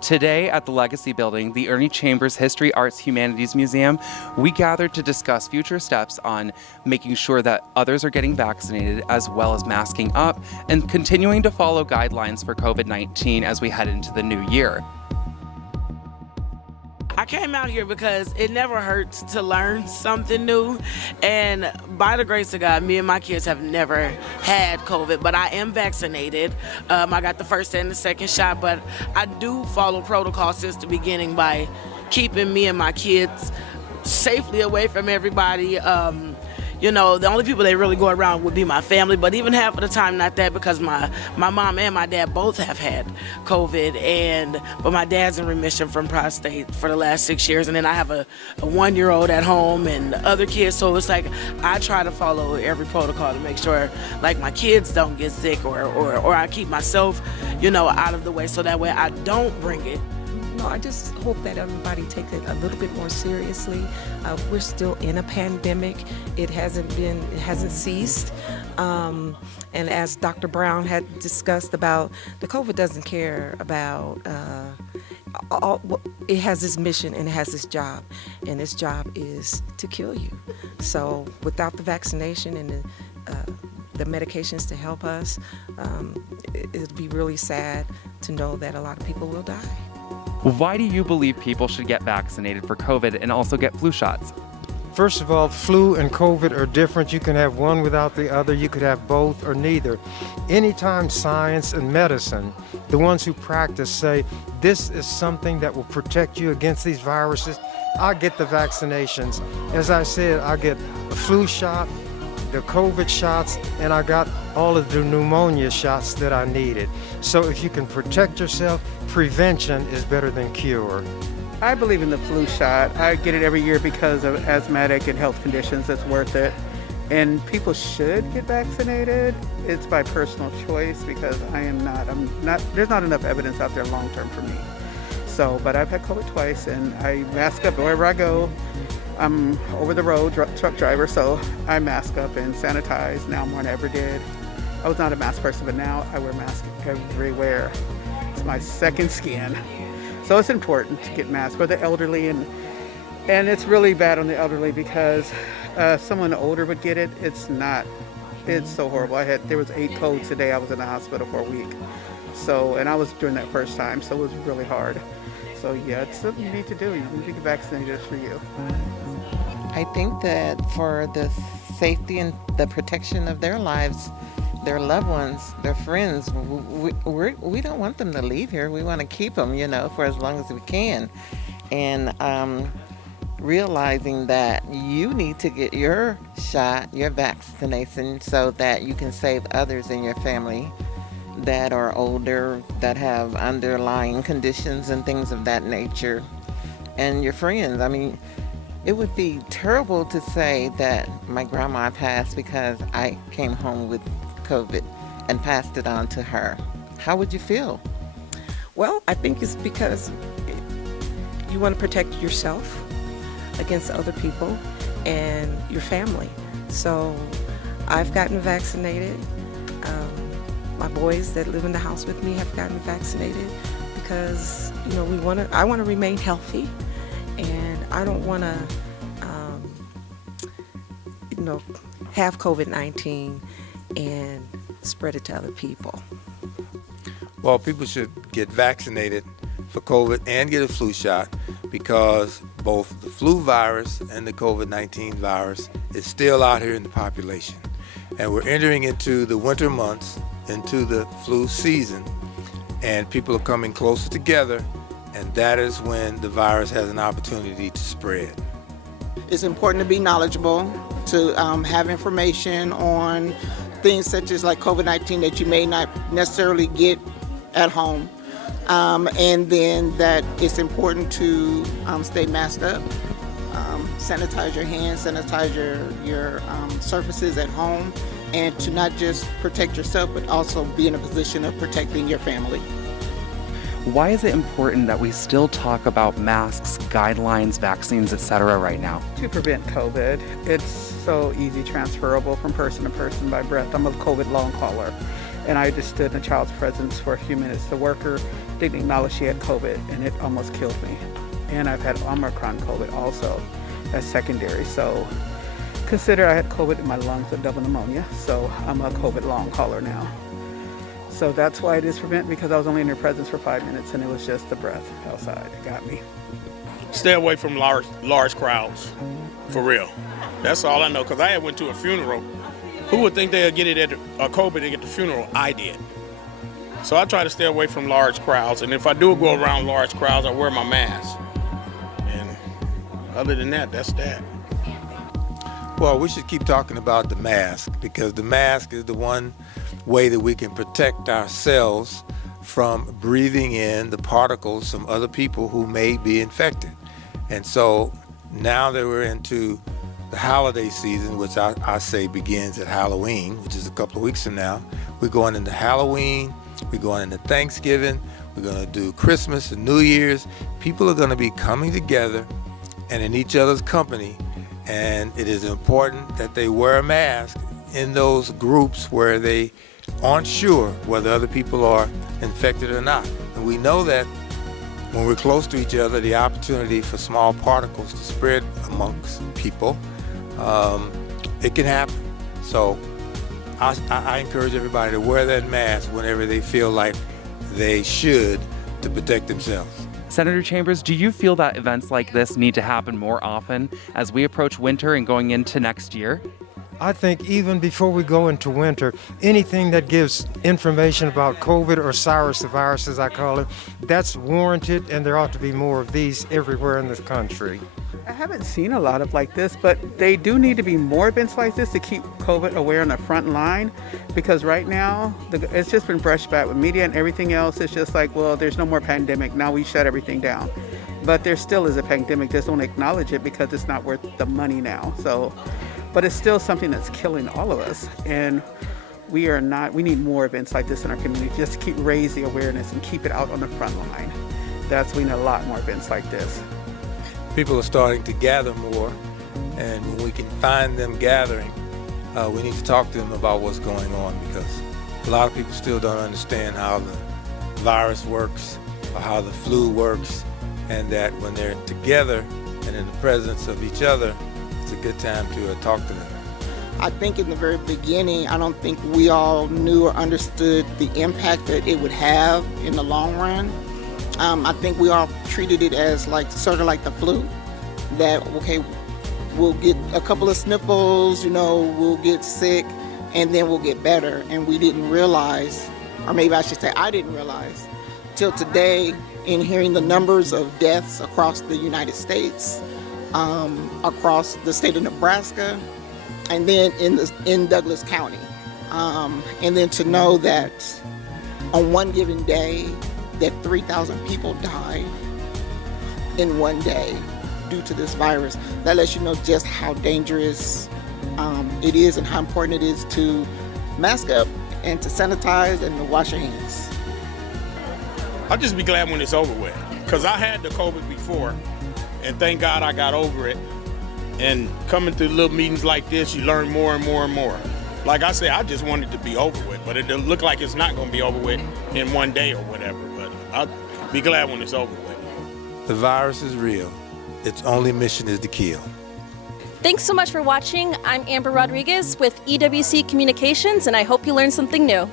Today at the Legacy Building, the Ernie Chambers History, Arts, Humanities Museum, we gathered to discuss future steps on making sure that others are getting vaccinated as well as masking up and continuing to follow guidelines for COVID-19 as we head into the new year. I came out here because it never hurts to learn something new, and by the grace of God, me and my kids have never had COVID, but I am vaccinated. I got the first and the second shot, but I do follow protocol since the beginning by keeping me and my kids safely away from everybody. The only people that really go around would be my family, but even half of the time not that, because my mom and my dad both have had COVID, but my dad's in remission from prostate for the last 6 years, and then I have a 1-year-old at home and other kids, so it's like I try to follow every protocol to make sure like my kids don't get sick or I keep myself, out of the way so that way I don't bring it. No, I just hope that everybody takes it a little bit more seriously. We're still in a pandemic. It hasn't ceased. And as Dr. Brown had discussed about, the COVID doesn't care about, it has its mission and it has its job. And its job is to kill you. So without the vaccination and the medications to help us, it'll be really sad to know that a lot of people will die. Why do you believe people should get vaccinated for COVID and also get flu shots? First of all, flu and COVID are different. You can have one without the other. You could have both or neither. Anytime science and medicine, the ones who practice, say this is something that will protect you against these viruses, I get the vaccinations. As I said, I get a flu shot, the COVID shots, and I got all of the pneumonia shots that I needed. So if you can protect yourself, prevention is better than cure. I believe in the flu shot. I get it every year because of asthmatic and health conditions. It's worth it. And people should get vaccinated. It's by personal choice because I'm not, there's not enough evidence out there long term for me. But I've had COVID twice and I mask up wherever I go. I'm over the road truck driver, so I mask up and sanitize now more than I ever did. I was not a mask person, but now I wear masks everywhere. It's my second skin. So it's important to get masks for the elderly, and it's really bad on the elderly because someone older would get it. It's so horrible. There was 8 colds today. I was in the hospital for a week. And I was doing that first time, so it was really hard. So yeah, it's something you need to do. You need to get vaccinated for you. I think that for the safety and the protection of their lives, their loved ones, their friends, we don't want them to leave here. We want to keep them, for as long as we can. And realizing that you need to get your shot, your vaccination, so that you can save others in your family that are older, that have underlying conditions and things of that nature, and your friends. I mean, it would be terrible to say that my grandma passed because I came home with COVID and passed it on to her. How would you feel? Well, I think it's because you want to protect yourself against other people and your family. So I've gotten vaccinated. My boys that live in the house with me have gotten vaccinated because, I want to remain healthy, and I don't want to, have COVID-19 and spread it to other people. Well, people should get vaccinated for COVID and get a flu shot because both the flu virus and the COVID-19 virus is still out here in the population. And we're entering into the winter months, into the flu season, and people are coming closer together, and that is when the virus has an opportunity to spread. It's important to be knowledgeable, to have information on things such as like COVID-19 that you may not necessarily get at home. And then that it's important to stay masked up, sanitize your hands, sanitize your surfaces at home, and to not just protect yourself, but also be in a position of protecting your family. Why is it important that we still talk about masks, guidelines, vaccines, etc. right now? To prevent COVID. It's so easy transferable from person to person by breath. I'm a COVID long hauler. And I just stood in a child's presence for a few minutes. The worker didn't acknowledge she had COVID, and it almost killed me. And I've had Omicron COVID also as secondary. So consider I had COVID in my lungs and double pneumonia. So I'm a COVID long hauler now. So that's why it is prevent, because I was only in her presence for 5 minutes and it was just the breath outside. It got me. Stay away from large crowds, for real. That's all I know, because I went to a funeral. Who would think they'd get it at COVID at the funeral? I did. So I try to stay away from large crowds, and if I do go around large crowds, I wear my mask. And other than that, that's that. Well, we should keep talking about the mask, because the mask is the one way that we can protect ourselves from breathing in the particles from other people who may be infected. And so now that we're into the holiday season, which I say begins at Halloween, which is a couple of weeks from now, we're going into Halloween, we're going into Thanksgiving, we're going to do Christmas and New Year's. People are going to be coming together and in each other's company, and it is important that they wear a mask in those groups where they aren't sure whether other people are infected or not. And we know that when we're close to each other, the opportunity for small particles to spread amongst people, it can happen. So I encourage everybody to wear that mask whenever they feel like they should, to protect themselves. Senator Chambers, do you feel that events like this need to happen more often as we approach winter and going into next year? I think even before we go into winter, anything that gives information about COVID or SARS, the virus as I call it, that's warranted, and there ought to be more of these everywhere in this country. I haven't seen a lot of like this, but they do need to be more events like this to keep COVID aware on the front line, because right now it's just been brushed back with media and everything else. It's just like, well, there's no more pandemic, now we shut everything down. But there still is a pandemic, just don't acknowledge it because it's not worth the money now. So, but it's still something that's killing all of us, and we need more events like this in our community just to keep raise the awareness and keep it out on the front line. We need a lot more events like this. People are starting to gather more, and when we can find them gathering, we need to talk to them about what's going on, because a lot of people still don't understand how the virus works or how the flu works, and that when they're together and in the presence of each other, it's a good time to talk to them. I think in the very beginning, I don't think we all knew or understood the impact that it would have in the long run. I think we all treated it as sort of like the flu, that, okay, we'll get a couple of sniffles, we'll get sick, and then we'll get better. And we didn't realize, or maybe I should say I didn't realize, till today, in hearing the numbers of deaths across the United States, across the state of Nebraska, and then in Douglas County. And then to know that on one given day, that 3,000 people died in one day due to this virus. That lets you know just how dangerous it is and how important it is to mask up and to sanitize and to wash your hands. I'll just be glad when it's over with, because I had the COVID before, and thank God I got over it. And coming through little meetings like this, you learn more and more and more. Like I said, I just want it to be over with, but it look like it's not going to be over with in one day or whatever. But I'll be glad when it's over with. The virus is real. Its only mission is to kill. Thanks so much for watching. I'm Amber Rodriguez with EWC Communications, and I hope you learned something new.